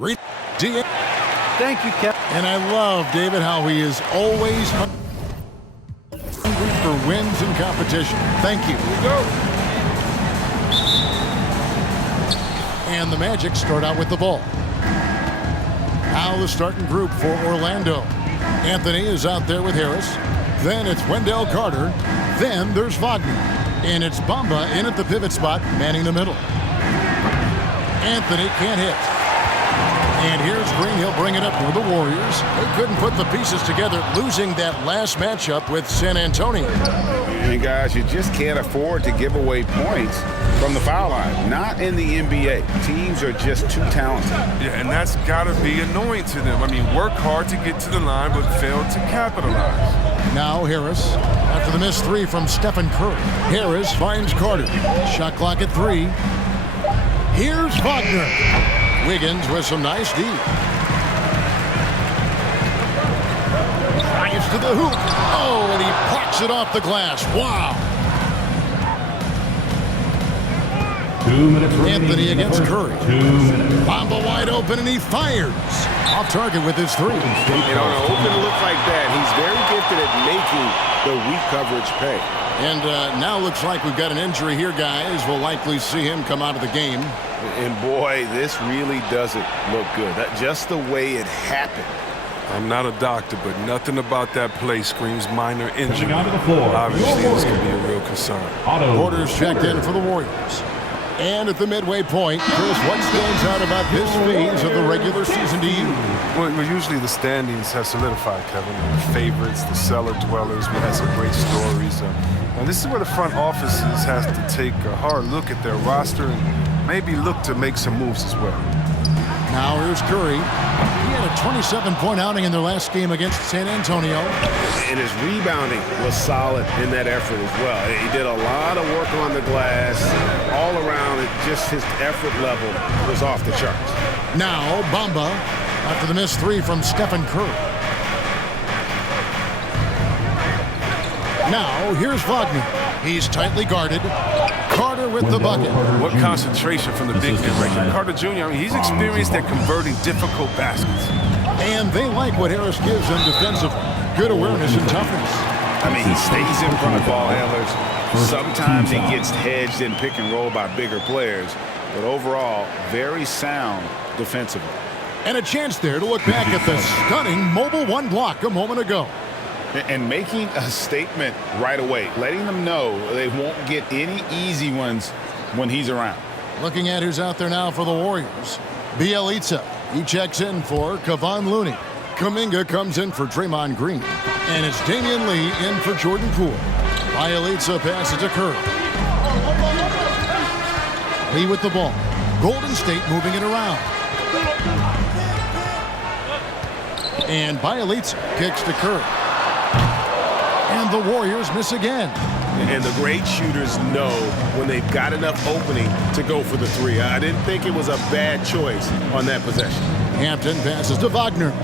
Thank you, Kevin. And I love, David, how he is always hungry for wins and competition. Thank you. Here we go. And the Magic start out with the ball. Now the starting group for Orlando. Anthony is out there with Harris. Then it's Wendell Carter. Then there's Wagner. And it's Bamba in at the pivot spot, manning the middle. Anthony can't hit. And here's Green. He'll bring it up for the Warriors. They couldn't put the pieces together, losing that last matchup with San Antonio. And guys, you just can't afford to give away points from the foul line. Not in the NBA. Teams are just too talented. Yeah, and that's got to be annoying to them. I mean, work hard to get to the line, but fail to capitalize. Now Harris, after the missed three from Stephen Curry. Harris finds Carter. Shot clock at 3. Here's Wagner. Wiggins with some nice D. Drives to the hoop. Oh, and he blocks it off the glass. Wow. 2 minutes remaining. Anthony against Curry. 2 minutes. Bamba wide open, and he fires. Off target with his 3. And on an open look like that, he's very gifted at making the weak coverage pay. And now looks like we've got an injury here, guys. We'll likely see him come out of the game. And boy, this really doesn't look good. Just the way it happened. I'm not a doctor, but nothing about that play screams minor injury. Coming onto the floor. Obviously, this could be a real concern. Porter's checked in for the Warriors. And at the midway point, Chris, what stands out about this phase of the regular season to you? Well, usually the standings have solidified, Kevin. The favorites, the cellar dwellers. We had some great stories. And this is where the front offices has to take a hard look at their roster and maybe look to make some moves as well. Now here's Curry. He had a 27-point outing in their last game against San Antonio. And his rebounding was solid in that effort as well. He did a lot of work on the glass. All around, just his effort level was off the charts. Now Bamba, after the missed 3 from Stephen Curry. Now here's Wagner. He's tightly guarded. Carter with the bucket. What concentration from the big man right here. Carter Jr., I mean, he's experienced at converting difficult baskets. And they like what Harris gives them defensively. Good awareness and toughness. I mean, he stays in front of ball handlers. Sometimes he gets hedged in pick and roll by bigger players. But overall, very sound defensively. And a chance there to look back at the stunning mobile 1 block a moment ago. And making a statement right away, letting them know they won't get any easy ones when he's around. Looking at who's out there now for the Warriors. Bielitsa, he checks in for Kevon Looney. Kuminga comes in for Draymond Green. And it's Damian Lee in for Jordan Poole. Bielitsa passes to Curry. Lee with the ball. Golden State moving it around. And Bielitsa kicks to Curry. And the Warriors miss again. And the great shooters know when they've got enough opening to go for the 3. I didn't think it was a bad choice on that possession. Hampton passes to Wagner.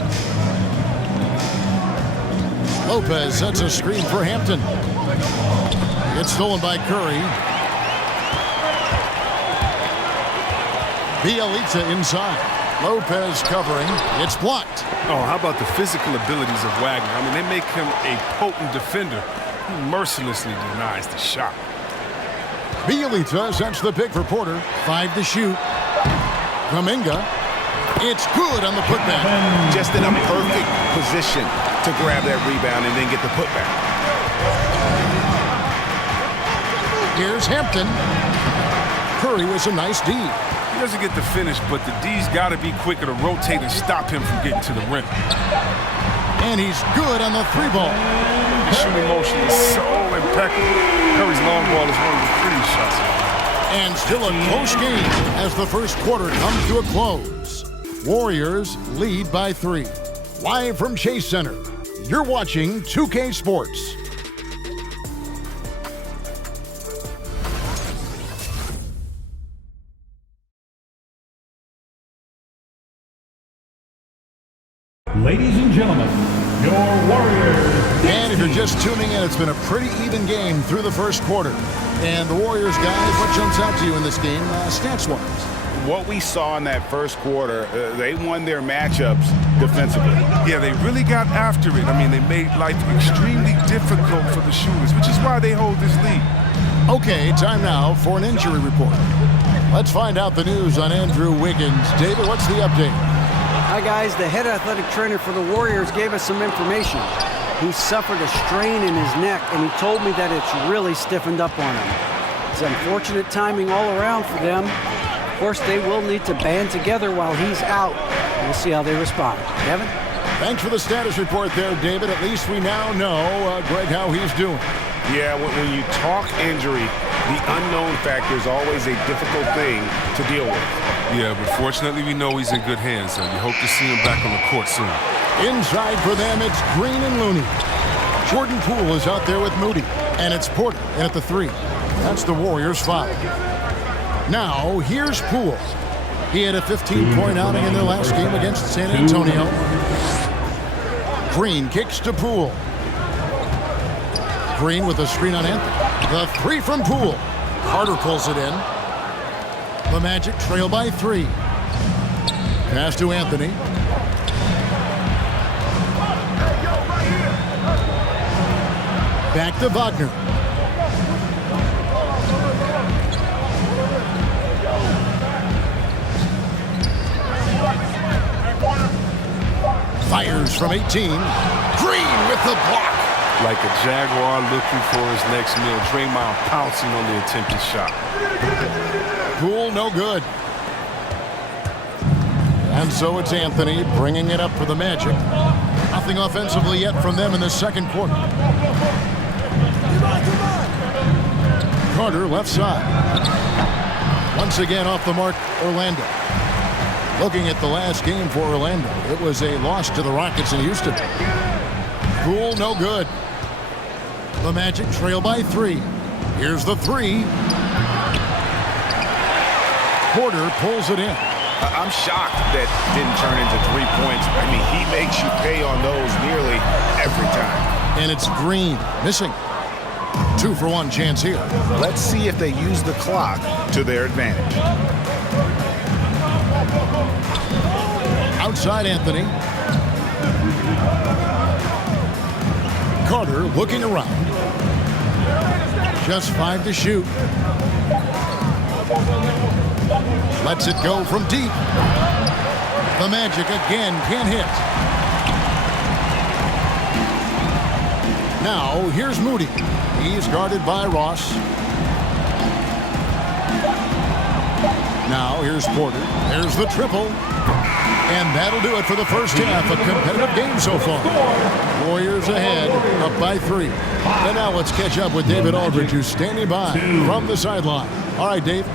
Lopez sets a screen for Hampton. It's stolen by Curry. Bielitsa inside. Lopez covering. It's blocked. Oh, how about the physical abilities of Wagner? I mean, they make him a potent defender. He mercilessly denies the shot. Bielitsa sets the pick for Porter. 5 to shoot. Kuminga. It's good on the putback. Just in a perfect position to grab that rebound and then get the putback. Here's Hampton. Curry with some nice D. He doesn't get the finish, but the D's got to be quicker to rotate and stop him from getting to the rim. And he's good on the 3 ball. His shooting motion is so impeccable. Curry's long ball is one of the prettiest shots. And still a close game as the first quarter comes to a close. Warriors lead by 3. Live from Chase Center, you're watching 2K Sports. Ladies and gentlemen, your Warriors. And if you're just tuning in, it's been a pretty even game through the first quarter. And the Warriors, guys, what jumps out to you in this game, stats-wise? what we saw in that first quarter, they won their matchups defensively. Yeah, they really got after it. I mean, they made life extremely difficult for the shooters, which is why they hold this lead. Okay, time now for an injury report. Let's find out the news on Andrew Wiggins. David, what's the update? Hi, guys. The head athletic trainer for the Warriors gave us some information. He suffered a strain in his neck, and he told me that it's really stiffened up on him. It's unfortunate timing all around for them. Of course, they will need to band together while he's out. We'll see how they respond. Kevin? Thanks for the status report there, David. At least we now know, Greg, how he's doing. Yeah, when you talk injury, the unknown factor is always a difficult thing to deal with. Yeah, but fortunately we know he's in good hands, and we hope to see him back on the court soon. Inside for them, it's Green and Looney. Jordan Poole is out there with Moody, and it's Porter in at the 3. That's the Warriors' foul. Now, here's Poole. He had a 15-point outing in their last game against San Antonio. Green kicks to Poole. Green with a screen on Anthony. The 3 from Poole. Carter pulls it in. The Magic trail by 3. Pass to Anthony. Back to Wagner. Fires from 18. Green with the block. Like a Jaguar looking for his next meal, Draymond pouncing on the attempted shot. Poole, no good. And so it's Anthony bringing it up for the Magic. Nothing offensively yet from them in the second quarter. Carter, left side. Once again off the mark, Orlando. Looking at the last game for Orlando, it was a loss to the Rockets in Houston. Poole, no good. The Magic trail by 3. Here's the 3. Porter pulls it in. I'm shocked that didn't turn into 3 points. I mean, he makes you pay on those nearly every time. And it's Green missing. 2-for-1 chance here. Let's see if they use the clock to their advantage. Outside Anthony. Carter looking around. Just 5 to shoot. Lets it go from deep. The Magic again can't hit. Now here's Moody. He's guarded by Ross. Now here's Porter. There's the triple. And that'll do it for the first half. A competitive game so far. Warriors ahead, up by 3. And now let's catch up with David Aldridge, who's standing by from the sideline. All right, Dave.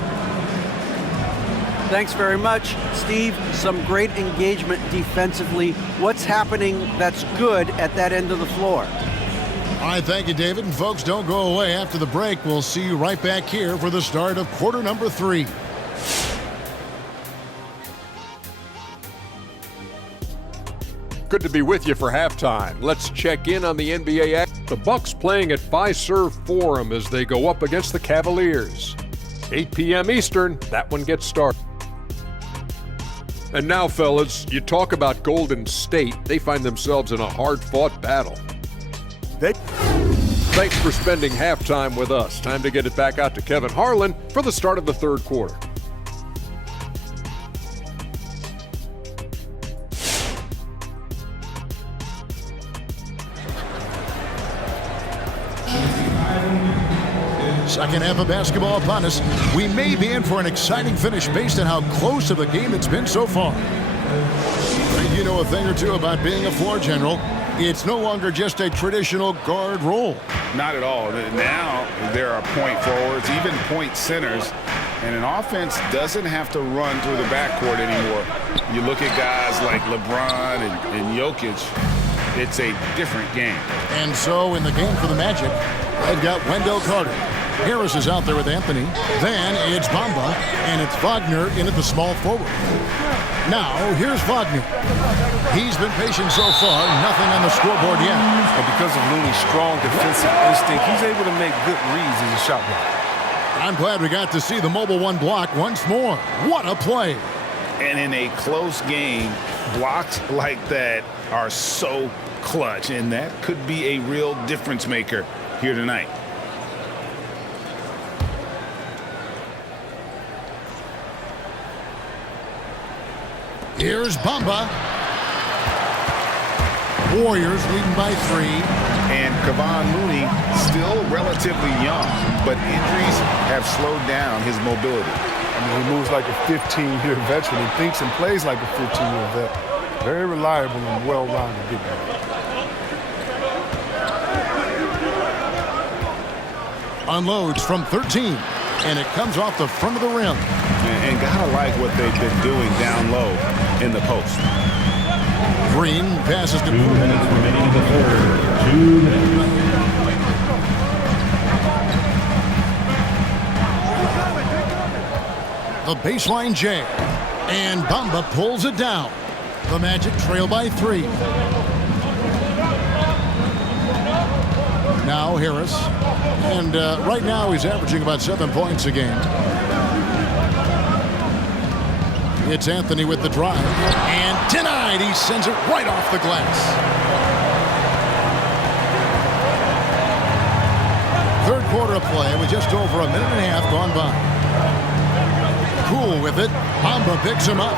Thanks very much, Steve. Some great engagement defensively. What's happening that's good at that end of the floor? All right, thank you, David. And folks, don't go away. After the break, we'll see you right back here for the start of quarter number 3. Good to be with you for halftime. Let's check in on the NBA act. The Bucks playing at Fiserv Forum as they go up against the Cavaliers. 8 p.m. Eastern, that one gets started. And now, fellas, you talk about Golden State. They find themselves in a hard-fought battle. Thanks for spending halftime with us. Time to get it back out to Kevin Harlan for the start of the third quarter. Second half of basketball upon us. We may be in for an exciting finish based on how close of a game it's been so far. You know a thing or two about being a floor general. It's no longer just a traditional guard role. Not at all. Now there are point forwards, even point centers, and an offense doesn't have to run through the backcourt anymore. You look at guys like LeBron and Jokic, it's a different game. And so in the game for the Magic, they've got Wendell Carter. Harris is out there with Anthony. Then it's Bamba, and it's Wagner in at the small forward. Now, here's Wagner. He's been patient so far, nothing on the scoreboard yet. And because of Looney's strong defensive instinct, he's able to make good reads as a shot blocker. I'm glad we got to see the Mobile One block once more. What a play. And in a close game, blocks like that are so clutch, and that could be a real difference maker here tonight. Here's Bamba. Warriors leading by 3. And Kevon Looney still relatively young, but injuries have slowed down his mobility. I mean, he moves like a 15-year veteran. He thinks and plays like a 15-year vet. Very reliable and well-rounded big man. Unloads from 13, and it comes off the front of the rim. And gotta like what they've been doing down low in the post. Green passes to 2 minutes remaining in the third. 2 minutes. the baseline jam. And Bamba pulls it down. The Magic trail by 3. Now Harris. And right now he's averaging about 7 points a game. It's Anthony with the drive. And denied. He sends it right off the glass. Third quarter of play with just over a minute and a half gone by. Poole with it. Bamba picks him up.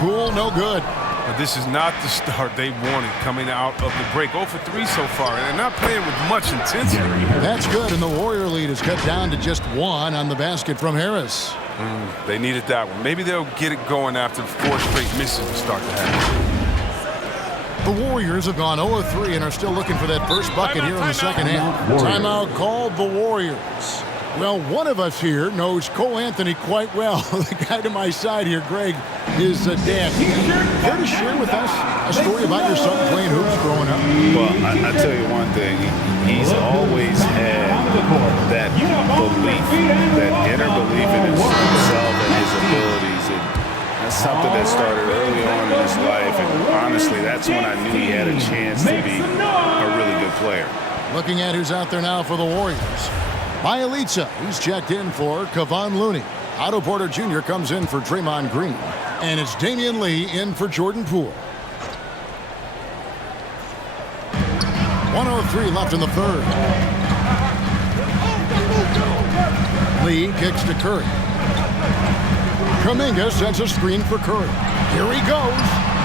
Poole no good. But this is not the start they wanted coming out of the break. 0 for 3 so far, and they're not playing with much intensity. That's good, and the Warrior lead is cut down to just 1 on the basket from Harris. They needed that one. Maybe they'll get it going after 4 straight misses to start the half. The Warriors have gone 0-3 and are still looking for that first bucket here in the second half. Timeout called the Warriors. Well, one of us here knows Cole Anthony quite well. The guy to my side here, Greg, is dad. Care to share with us a story about your son playing hoops growing up? Well, I tell you one thing. He's always had that belief, that inner belief in himself and his abilities. And that's something that started early on in his life. And honestly, that's when I knew he had a chance to be a really good player. Looking at who's out there now for the Warriors. Bielitsa, he's checked in for Kevon Looney. Otto Porter Jr. comes in for Draymond Green. And it's Damian Lee in for Jordan Poole. 1:03 left in the third. Lee kicks to Curry. Kuminga sets a screen for Curry. Here he goes.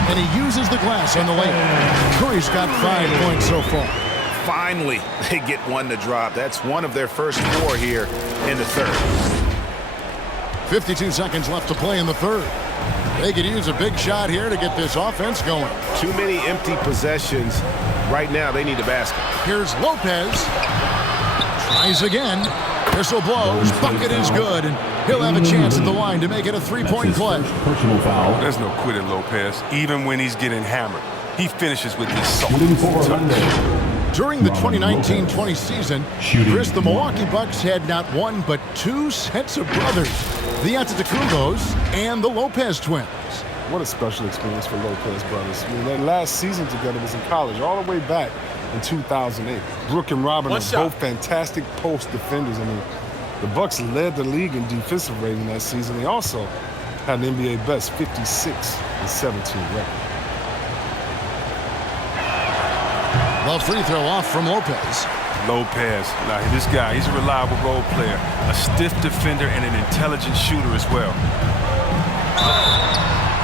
And he uses the glass on the layup. Curry's got 5 points so far. Finally, they get one to drop. That's one of their first 4 here in the third. 52 seconds left to play in the third. They could use a big shot here to get this offense going. Too many empty possessions. Right now, they need a basket. Here's Lopez. Tries again. Whistle blows. Bucket is good. And he'll have a chance at the line to make it a 3-point play. Personal foul. There's no quit at Lopez, even when he's getting hammered. He finishes with this soft Shooting for touch. Orlando. During the 2019-20 season, Chris, the Milwaukee Bucks had not 1 but 2 sets of brothers, the Antetokounmpos and the Lopez twins. What a special experience for Lopez brothers. I mean, their last season together was in college, all the way back in 2008. Brooke and Robin are both fantastic post defenders. I mean, the Bucks led the league in defensive rating that season. They also had an NBA best 56-17 record. The free throw off from Lopez. Lopez, now this guy, he's a reliable role player, a stiff defender, and an intelligent shooter as well.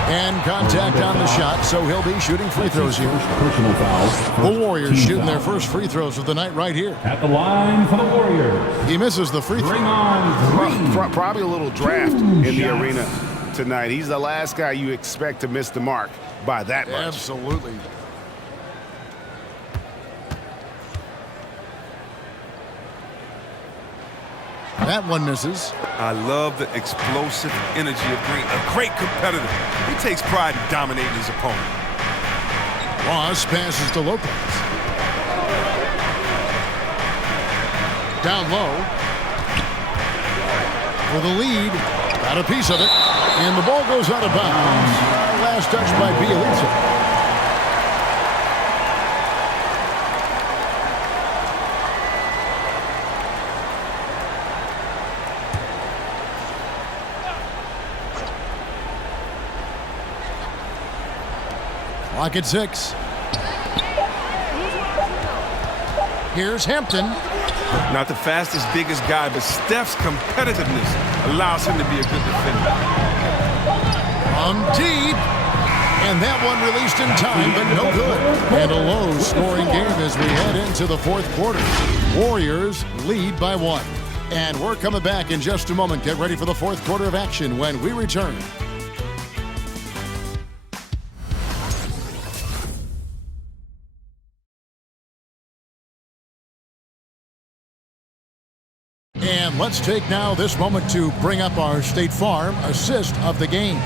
And contact on the shot, so he'll be shooting free throws here. Personal foul. The Warriors shooting their first free throws of the night right here. At the line for the Warriors. He misses the free throw. Draymond Green. Probably a little draft in the arena tonight. He's the last guy you expect to miss the mark by that much. Absolutely. That one misses. I love the explosive energy of Green, a great competitor. He takes pride in dominating his opponent. Ross passes to Lopez. Down low. For the lead. Got a piece of it. And the ball goes out of bounds. Last touch by Bielitsa. Clock at 6. Here's Hampton. Not the fastest, biggest guy, but Steph's competitiveness allows him to be a good defender. From deep. And that one released in time, but no good. And a low-scoring game as we head into the fourth quarter. Warriors lead by 1. And we're coming back in just a moment. Get ready for the fourth quarter of action when we return. And let's take now this moment to bring up our State Farm assist of the game.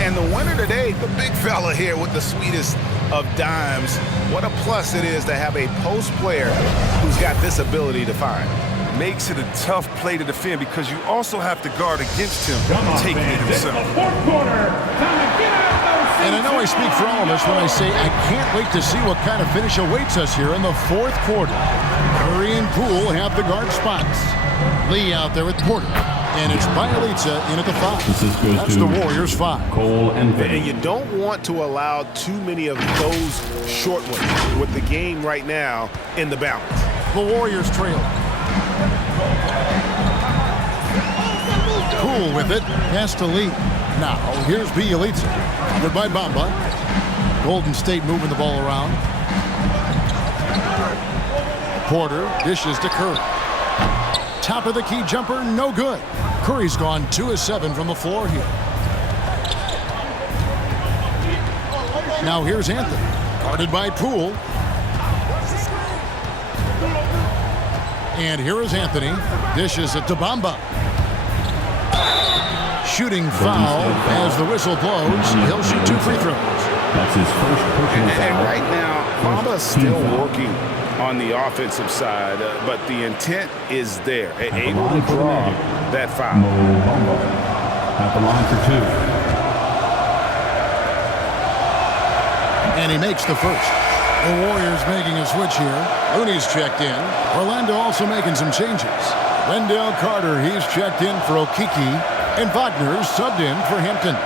And the winner today, the big fella here with the sweetest of dimes. What a plus it is to have a post player who's got this ability to find. Makes it a tough play to defend because you also have to guard against him taking it himself. And I know I speak for all of us when I say I can't wait to see what kind of finish awaits us here in the fourth quarter. Curry and Poole have the guard spots. Lee out there with Porter. And it's Bielitsa in at the 5. That's the Warriors 5. Cole and And you don't want to allow too many of those short ones with the game right now in the balance. The Warriors trail. Poole with it. Pass to Lee. Now, here's Bielitsa. Covered by Bamba. Golden State moving the ball around. Porter dishes to Curry. Top of the key jumper, no good. Curry's gone 2 of 7 from the floor here. Now here's Anthony. Guarded by Poole. And here is Anthony. Dishes it to Bamba. Shooting foul as the whistle blows. He'll shoot 2 free throws. That's his first personal foul. And right now, Bamba's still working on the offensive side, but the intent is there. Able to draw that foul. Mo Bamba at the line for 2. And he makes the first. The Warriors making a switch here. Looney's checked in. Orlando also making some changes. Wendell Carter, he's checked in for Okiki. And Wagner subbed in for Hampton.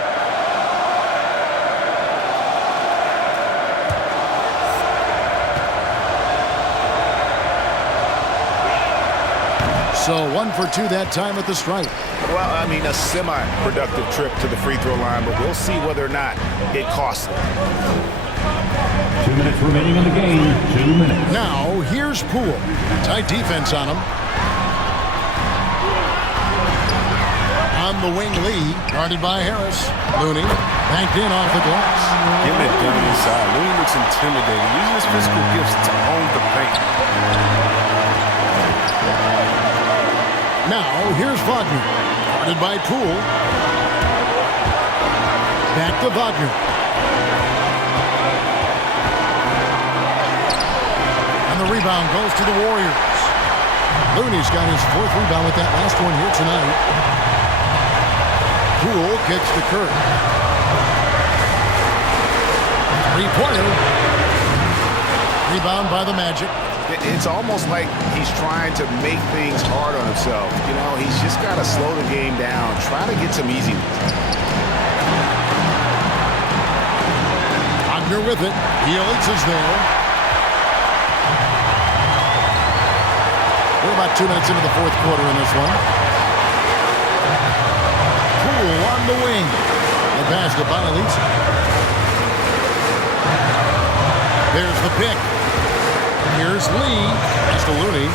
So 1 for 2 that time at the stripe. Well, I mean, a semi-productive trip to the free throw line, but we'll see whether or not it costs them. 2 minutes remaining in the game. 2 minutes. Now, here's Poole. Tight defense on him. On the wing, Lee, guarded by Harris. Looney, banked in off the glass. Getting it done inside. Looney looks intimidating. Using his physical gifts to own the paint. Now, here's Wagner. Guarded by Poole. Back to Wagner. And the rebound goes to the Warriors. Looney's got his 4th rebound with that last one here tonight. Poole kicks to Curry. 3-pointer. Rebound by the Magic. It's almost like he's trying to make things hard on himself. You know, he's just got to slow the game down, try to get some easy ones. Wagner with it. Bielitsa's there. We're about 2 minutes into the fourth quarter in this one. Poole on the wing. The pass to Bielitsa. There's the pick. Here's Lee. Pass to Looney.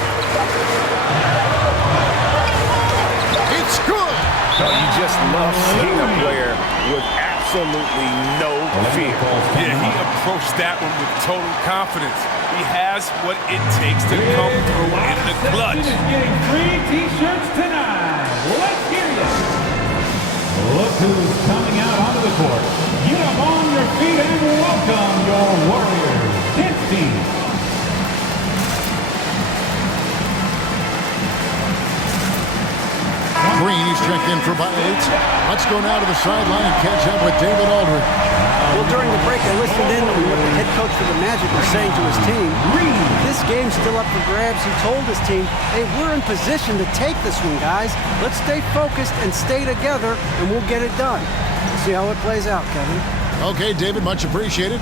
It's good. You just love seeing a player with absolutely no fear. Yeah, he approached that one with total confidence. He has what it takes to come through in the clutch. Getting free T-shirts tonight. Let's hear you. Look who's coming out onto the court. Get up on your feet and welcome your Warriors dance team. Green, he's checked in for Bielitsa. Let's go now to the sideline and catch up with David Aldridge. Well, during the break, I listened in to what the head coach for the Magic was saying to his team. This game's still up for grabs. He told his team, hey, we're in position to take this one, guys. Let's stay focused and stay together, and we'll get it done. See how it plays out, Kevin. Okay, David, much appreciated.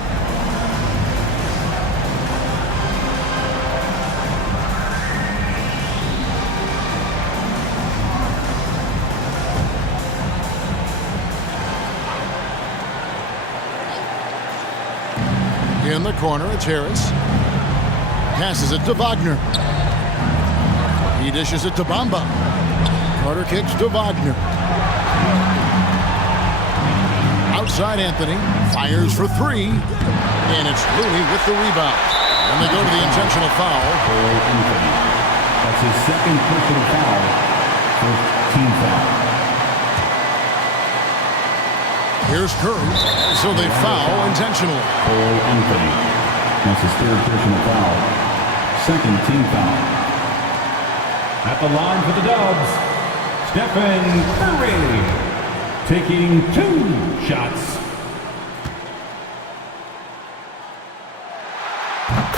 In the corner, it's Harris. Passes it to Wagner. He dishes it to Bamba. Carter kicks to Wagner. Outside Anthony. Fires for three. And it's Looney with the rebound. And they go to the intentional foul. That's his second personal foul. First team foul. Here's Curry. So they foul intentionally. Anthony. That's his third personal foul. Second team foul. At the line for the Dubs, Stephen Curry. Taking 2 shots.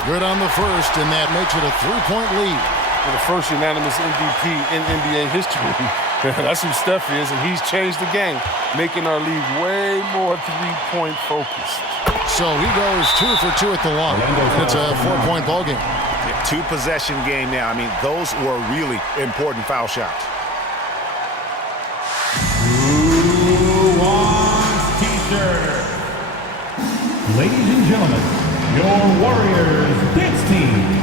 Good on the first, and that makes it a 3-point lead. For the first unanimous MVP in NBA history. That's who Steph is, and he's changed the game, making our league way more three-point focused. So he goes 2 for 2 at the line, and it's a 4-point ball game. Yeah, 2-possession game now. I mean, those were really important foul shots. Who wants t-shirt? Ladies and gentlemen, your Warriors dance team.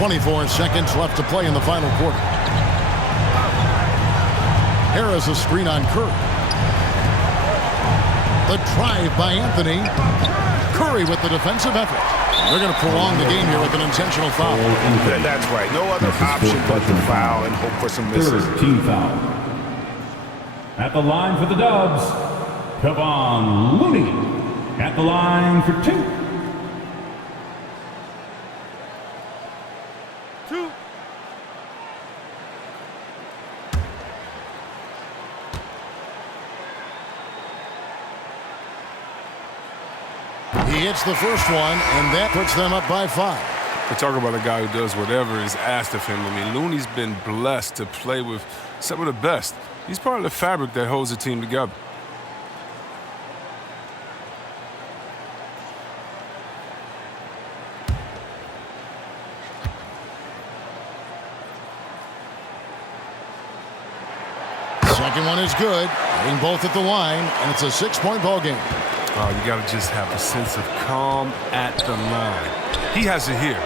.24 seconds left to play in the final quarter. Harris a screen on Curry. The drive by Anthony. Curry with the defensive effort. They're going to prolong the game here with an intentional foul. That's right. No other option but to foul and hope for some misses. Third team foul. At the line for the Dubs, Kevon Looney. At the line for 2. He hits the first one, and that puts them up by 5. We talk about a guy who does whatever is asked of him. I mean, Looney's been blessed to play with some of the best. He's part of the fabric that holds the team together. Second one is good. Hitting both at the line, and it's a 6-point ball game. Oh, you got to just have a sense of calm at the line. He has it here,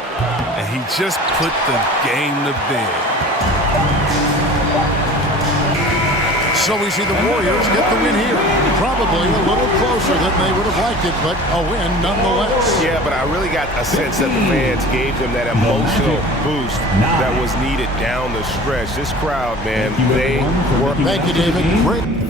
and he just put the game to bed. So we see the Warriors get the win here. Probably a little closer than they would have liked it, but a win nonetheless. Yeah, but I really got a sense that the fans gave them that emotional boost that was needed down the stretch. This crowd, man, they were... Thank you, David. Great.